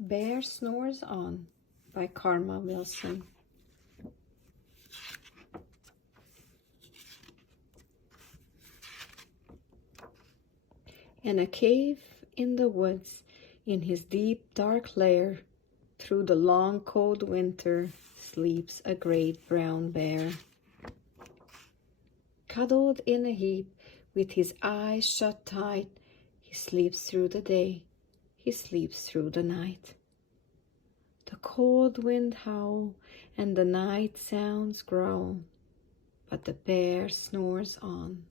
Bear Snores On by Karma Wilson. In a cave in the woods, in his deep dark lair, through the long cold winter, sleeps a great brown bear. Cuddled in a heap, with his eyes shut tight, he sleeps through the day, he sleeps through the night. The cold wind howl and the night sounds growl, but the bear snores on.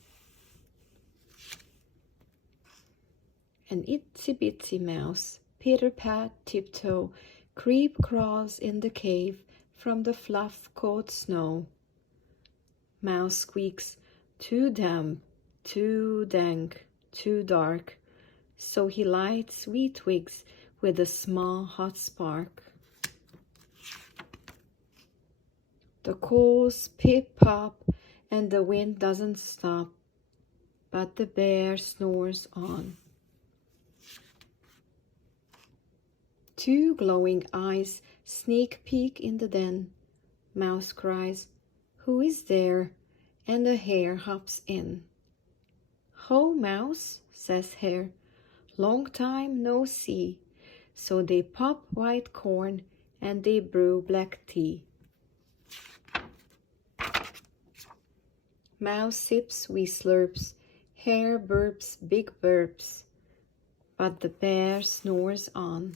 An itsy-bitsy mouse, pitter-pat, tiptoe, crawls in the cave from the fluff-coat snow. Mouse squeaks, too damp, too dank, too dark, so he lights sweet twigs with a small hot spark. The coals pip-pop and the wind doesn't stop, but the bear snores on. Two glowing eyes sneak peek in the den. Mouse cries, "Who is there?" and a hare hops in. "Ho, Mouse," says Hare, "long time no see." So they pop white corn and they brew black tea. Mouse sips wee slurps, Hare burps big burps, but the bear snores on.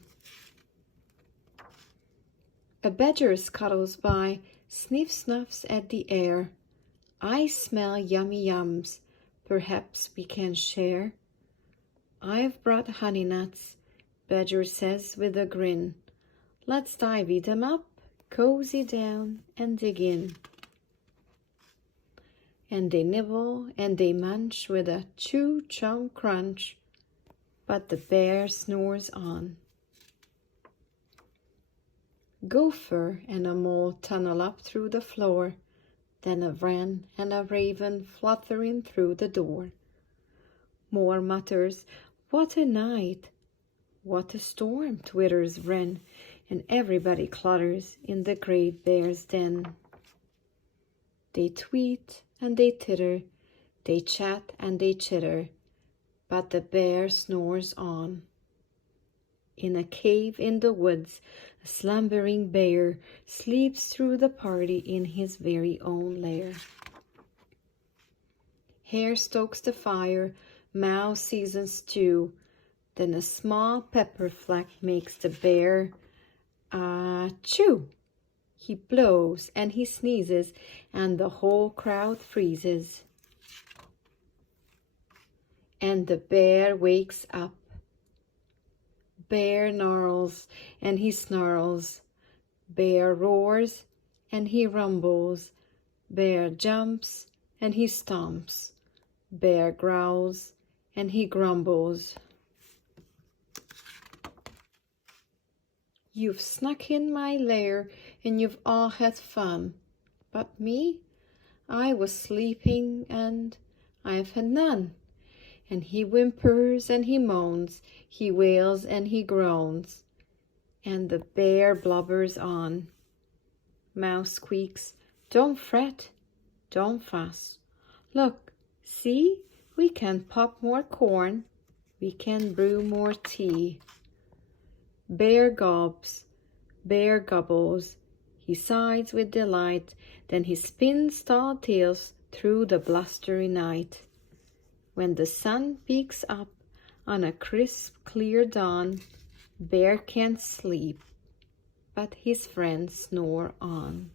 A badger scuttles by, sniff-snuffs at the air. "I smell yummy yums, perhaps we can share." "I've brought honey nuts," Badger says with a grin. "Let's divvy them up, cozy down and dig in." And they nibble and they munch with a chew-chomp-crunch, but the bear snores on. Gopher and a mole tunnel up through the floor, then a wren and a raven fluttering through the door. More mutters, "What a night!" "What a storm!" twitters Wren, and everybody clutters in the great bear's den. They tweet and they titter, they chat and they chitter, but the bear snores on. In a cave in the woods, a slumbering bear sleeps through the party in his very own lair. Hare stokes the fire, Mouse seasons stew, then a small pepper flack makes the bear chew. He blows and he sneezes, and the whole crowd freezes. And the bear wakes up. Bear gnarls and he snarls. Bear roars and he rumbles. Bear jumps and he stomps. Bear growls and he grumbles. You've snuck in my lair and you've all had fun, but me, I was sleeping and I've had none. And he whimpers and he moans, he wails and he groans, and the bear blubbers on. Mouse squeaks, "Don't fret, don't fuss. Look, see, we can pop more corn, we can brew more tea." Bear gobs, bear gobbles, he sighs with delight, then he spins tall tales through the blustery night. When the sun peeks up on a crisp, clear dawn, Bear can't sleep, but his friends snore on.